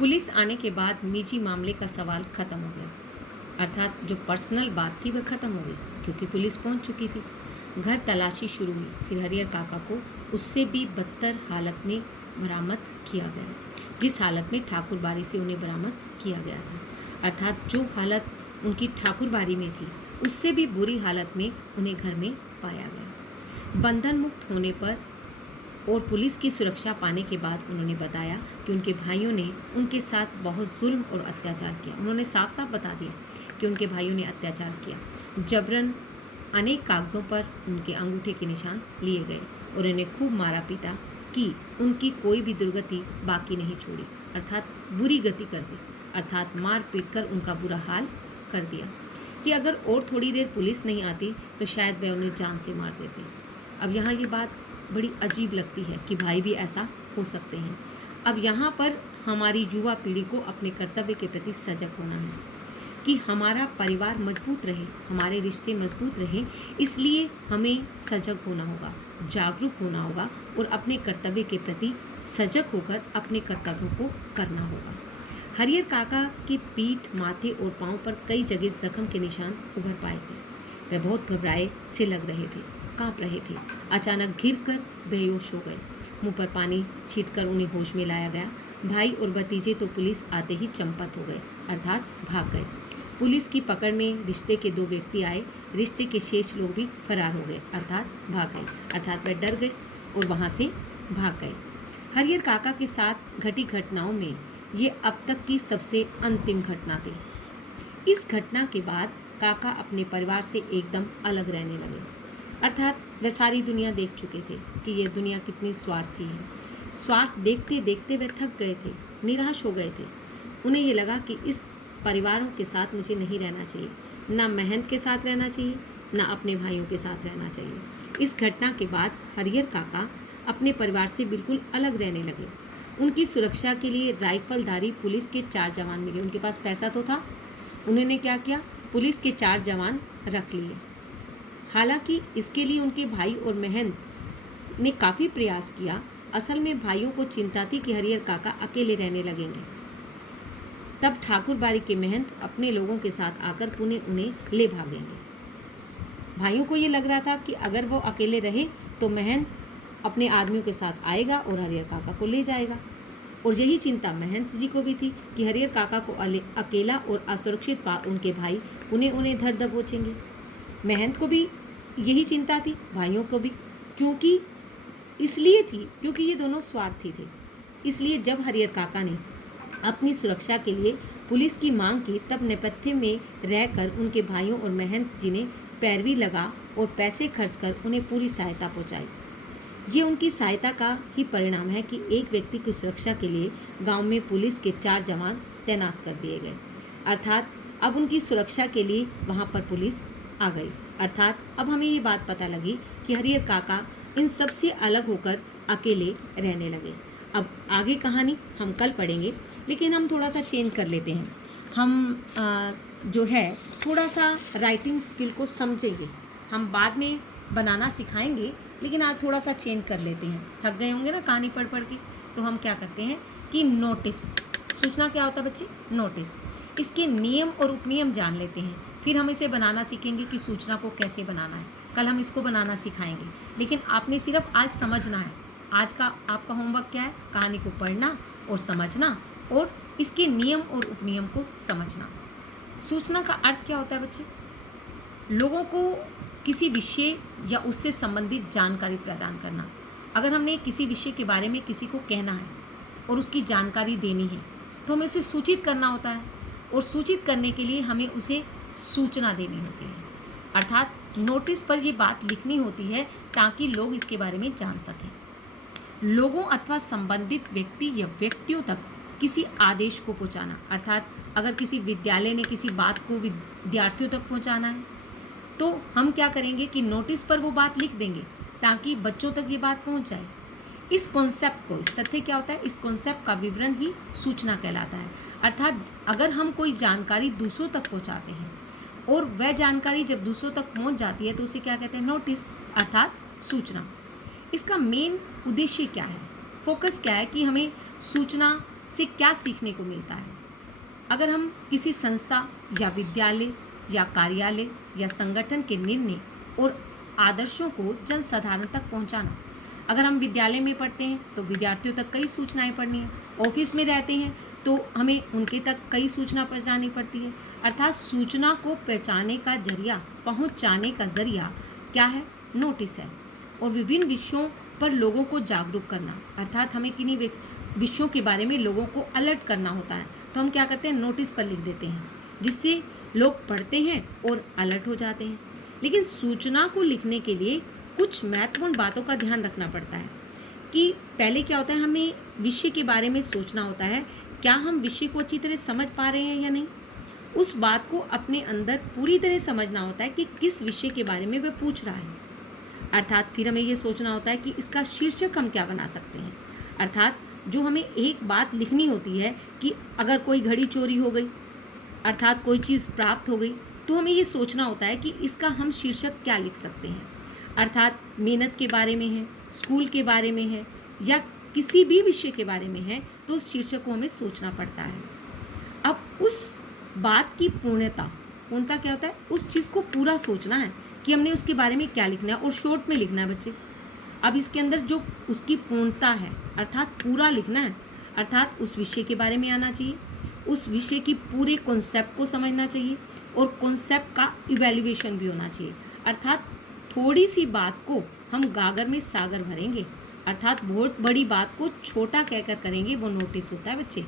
Police आने के बाद निजी मामले का सवाल खत्म हो गया, अर्थात जो पर्सनल बात थी वह खत्म हो गई क्योंकि पुलिस पहुंच चुकी थी। घर तलाशी शुरू हुई, फिर हरिहर काका को उससे भी बदतर हालत में बरामद किया गया, जिस हालत में ठाकुर बाड़ी से उन्हें बरामद किया गया था। अर्थात जो हालत उनकी ठाकुर बाड़ी में थी उससे भी बुरी हालत में उन्हें घर में पाया गया। बंधन मुक्त होने पर और पुलिस की सुरक्षा पाने के बाद उन्होंने बताया कि उनके भाइयों ने उनके साथ बहुत जुल्म और अत्याचार किया। उन्होंने साफ साफ बता दिया कि उनके भाइयों ने अत्याचार किया। जबरन अनेक कागज़ों पर उनके अंगूठे के निशान लिए गए और उन्हें खूब मारा पीटा कि उनकी कोई भी दुर्गति बाकी नहीं छोड़ी, अर्थात बुरी गति कर दी, अर्थात मार पीट कर उनका बुरा हाल कर दिया कि अगर और थोड़ी देर पुलिस नहीं आती तो शायद वह उन्हें जान से मार देते। अब यहाँ ये बात बड़ी अजीब लगती है कि भाई भी ऐसा हो सकते हैं। अब यहाँ पर हमारी युवा पीढ़ी को अपने कर्तव्य के प्रति सजग होना है कि हमारा परिवार मजबूत रहे, हमारे रिश्ते मजबूत रहें, इसलिए हमें सजग होना होगा, जागरूक होना होगा और अपने कर्तव्य के प्रति सजग होकर अपने कर्तव्यों को करना होगा। हरिहर काका की पीठ, माथे और पांव पर कई जगह जख्म के निशान उभर पाए थे। वह बहुत घबराए से लग रहे थे, कांप रहे थे। अचानक गिरकर बेहोश हो गए। मुंह पर पानी छींटकर उन्हें होश में लाया गया। भाई और भतीजे तो पुलिस आते ही चंपत हो गए, अर्थात भाग गए। पुलिस की पकड़ में रिश्ते के 2 व्यक्ति आए, रिश्ते के शेष लोग भी फरार हो गए, अर्थात भाग गए, अर्थात वह डर गए और वहाँ से भाग गए। हरिहर काका के साथ घटी घटनाओं में ये अब तक की सबसे अंतिम घटना थी। इस घटना के बाद काका अपने परिवार से एकदम अलग रहने लगे, अर्थात वह सारी दुनिया देख चुके थे कि यह दुनिया कितनी स्वार्थी है। स्वार्थ देखते देखते वे थक गए थे, निराश हो गए थे। उन्हें ये लगा कि इस परिवारों के साथ मुझे नहीं रहना चाहिए, ना महंत के साथ रहना चाहिए, ना अपने भाइयों के साथ रहना चाहिए। इस घटना के बाद हरिहर काका अपने परिवार से बिल्कुल अलग रहने लगे। उनकी सुरक्षा के लिए राइफलधारी पुलिस के 4 जवान मिले। उनके पास पैसा तो था, उन्होंने क्या किया, पुलिस के 4 जवान रख लिए। हालांकि इसके लिए उनके भाई और महंत ने काफ़ी प्रयास किया। असल में भाइयों को चिंता थी कि हरिहर काका अकेले रहने लगेंगे। तब ठाकुर बाड़ी के महंत अपने लोगों के साथ आकर पुणे उन्हें ले भागेंगे। भाइयों को ये लग रहा था कि अगर वो अकेले रहे तो महंत अपने आदमियों के साथ आएगा और हरिहर काका को ले जाएगा। और यही चिंता महंत जी को भी थी कि हरिहर काका को अकेला और असुरक्षित पा उनके भाई पुणे उन्हें धर दबोचेंगे। महंत को भी यही चिंता थी, भाइयों को भी, क्योंकि ये दोनों स्वार्थी थे। इसलिए जब हरिहर काका ने अपनी सुरक्षा के लिए पुलिस की मांग की, तब नेपथ्य में रहकर उनके भाइयों और महंत जी ने पैरवी लगा और पैसे खर्च कर उन्हें पूरी सहायता पहुंचाई। ये उनकी सहायता का ही परिणाम है कि एक व्यक्ति की सुरक्षा के लिए गांव में पुलिस के 4 जवान तैनात कर दिए गए, अर्थात अब उनकी सुरक्षा के लिए वहां पर पुलिस आ गई। अर्थात अब हमें ये बात पता लगी कि हरिहर काका इन सब से अलग होकर अकेले रहने लगे। अब आगे कहानी हम कल पढ़ेंगे, लेकिन हम थोड़ा सा चेंज कर लेते हैं। हम जो है थोड़ा सा राइटिंग स्किल को समझेंगे। हम बाद में बनाना सिखाएंगे, लेकिन आज थोड़ा सा चेंज कर लेते हैं। थक गए होंगे ना कहानी पढ़ पढ़ के, तो हम क्या करते हैं कि नोटिस, सूचना क्या होता है बच्चे, नोटिस, इसके नियम और उपनियम जान लेते हैं। फिर हम इसे बनाना सीखेंगे कि सूचना को कैसे बनाना है। कल हम इसको बनाना सिखाएंगे, लेकिन आपने सिर्फ आज समझना है। आज का आपका होमवर्क क्या है, कहानी को पढ़ना और समझना और इसके नियम और उपनियम को समझना। सूचना का अर्थ क्या होता है बच्चे, लोगों को किसी विषय या उससे संबंधित जानकारी प्रदान करना। अगर हमने किसी विषय के बारे में किसी को कहना है और उसकी जानकारी देनी है तो हमें उसे सूचित करना होता है, और सूचित करने के लिए हमें उसे सूचना देनी होती है, अर्थात नोटिस पर ये बात लिखनी होती है ताकि लोग इसके बारे में जान सकें। लोगों अथवा संबंधित व्यक्ति या व्यक्तियों तक किसी आदेश को पहुंचाना, अर्थात अगर किसी विद्यालय ने किसी बात को विद्यार्थियों तक पहुंचाना है तो हम क्या करेंगे कि नोटिस पर वो बात लिख देंगे ताकि बच्चों तक ये बात पहुंच जाए। इस कॉन्सेप्ट को, इस तथ्य क्या होता है, इस कॉन्सेप्ट का विवरण ही सूचना कहलाता है। अर्थात अगर हम कोई जानकारी दूसरों तक पहुंचाते हैं और वह जानकारी जब दूसरों तक पहुंच जाती है तो उसे क्या कहते हैं, नोटिस, अर्थात सूचना। इसका मेन उद्देश्य क्या है, फोकस क्या है कि हमें सूचना से क्या सीखने को मिलता है। अगर हम किसी संस्था या विद्यालय या कार्यालय या संगठन के निर्णय और आदर्शों को जनसाधारण तक पहुंचाना, अगर हम विद्यालय में पढ़ते हैं तो विद्यार्थियों तक कई सूचनाएं पढ़नी है, ऑफिस में रहते हैं तो हमें उनके तक कई सूचना पहुंचानी पड़ती है। अर्थात सूचना को पहुंचाने का जरिया क्या है, नोटिस है। और विभिन्न विषयों पर लोगों को जागरूक करना, अर्थात हमें किन्हीं विषयों के बारे में लोगों को अलर्ट करना होता है, तो हम क्या करते हैं, नोटिस पर लिख देते हैं, जिससे लोग पढ़ते हैं और अलर्ट हो जाते हैं। लेकिन सूचना को लिखने के लिए कुछ महत्वपूर्ण बातों का ध्यान रखना पड़ता है कि पहले क्या होता है, हमें विषय के बारे में सोचना होता है, क्या हम विषय को अच्छी तरह समझ पा रहे हैं या नहीं। उस बात को अपने अंदर पूरी तरह समझना होता है कि किस विषय के बारे में वह पूछ रहा है। अर्थात फिर हमें ये सोचना होता है कि इसका शीर्षक हम क्या बना सकते हैं। अर्थात जो हमें एक बात लिखनी होती है कि अगर कोई घड़ी चोरी हो गई, अर्थात कोई चीज़ प्राप्त हो गई, तो हमें ये सोचना होता है कि इसका हम शीर्षक क्या लिख सकते हैं। अर्थात मेहनत के बारे में है, स्कूल के बारे में है या किसी भी विषय के बारे में है, तो उस शीर्षक को हमें सोचना पड़ता है। अब उस बात की पूर्णता क्या होता है, उस चीज़ को पूरा सोचना है कि हमने उसके बारे में क्या लिखना है और शॉर्ट में लिखना है बच्चे। अब इसके अंदर जो उसकी पूर्णता है, अर्थात पूरा लिखना है, अर्थात उस विषय के बारे में आना चाहिए, उस विषय की पूरे कॉन्सेप्ट को समझना चाहिए और कॉन्सेप्ट का इवैल्यूएशन भी होना चाहिए। अर्थात थोड़ी सी बात को हम गागर में सागर भरेंगे, अर्थात बहुत बड़ी बात को छोटा कहकर करेंगे, वो नोटिस होता है बच्चे।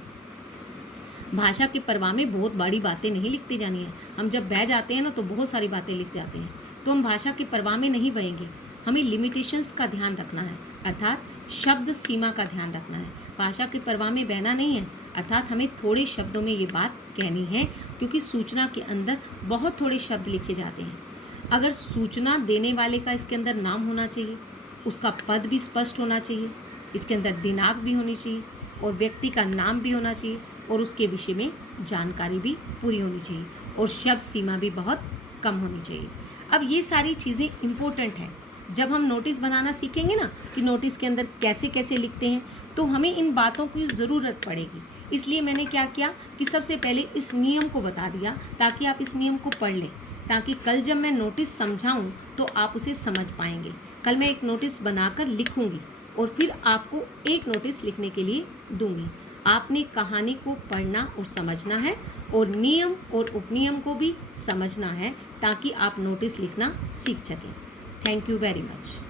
भाषा के प्रवाह में बहुत बड़ी बातें नहीं लिखती जानी है। हम जब बह जाते हैं ना तो बहुत सारी बातें लिख जाते हैं, तो हम भाषा के प्रवाह में नहीं बहेंगे। हमें लिमिटेशंस का ध्यान रखना है, अर्थात शब्द सीमा का ध्यान रखना है। भाषा के प्रवाह में बहना नहीं है, अर्थात हमें थोड़े शब्दों में ये बात कहनी है, क्योंकि सूचना के अंदर बहुत थोड़े शब्द लिखे जाते हैं। अगर सूचना देने वाले का इसके अंदर नाम होना चाहिए, उसका पद भी स्पष्ट होना चाहिए, इसके अंदर दिनांक भी होनी चाहिए और व्यक्ति का नाम भी होना चाहिए और उसके विषय में जानकारी भी पूरी होनी चाहिए और शब्द सीमा भी बहुत कम होनी चाहिए। अब ये सारी चीज़ें इम्पोर्टेंट हैं। जब हम नोटिस बनाना सीखेंगे ना कि नोटिस के अंदर कैसे कैसे लिखते हैं, तो हमें इन बातों की ज़रूरत पड़ेगी। इसलिए मैंने क्या किया कि सबसे पहले इस नियम को बता दिया ताकि आप इस नियम को पढ़ लें, ताकि कल जब मैं नोटिस समझाऊं तो आप उसे समझ पाएंगे। कल मैं एक नोटिस बनाकर लिखूंगी और फिर आपको एक नोटिस लिखने के लिए दूंगी। आपने कहानी को पढ़ना और समझना है और नियम और उपनियम को भी समझना है ताकि आप नोटिस लिखना सीख सकें। Thank you very much.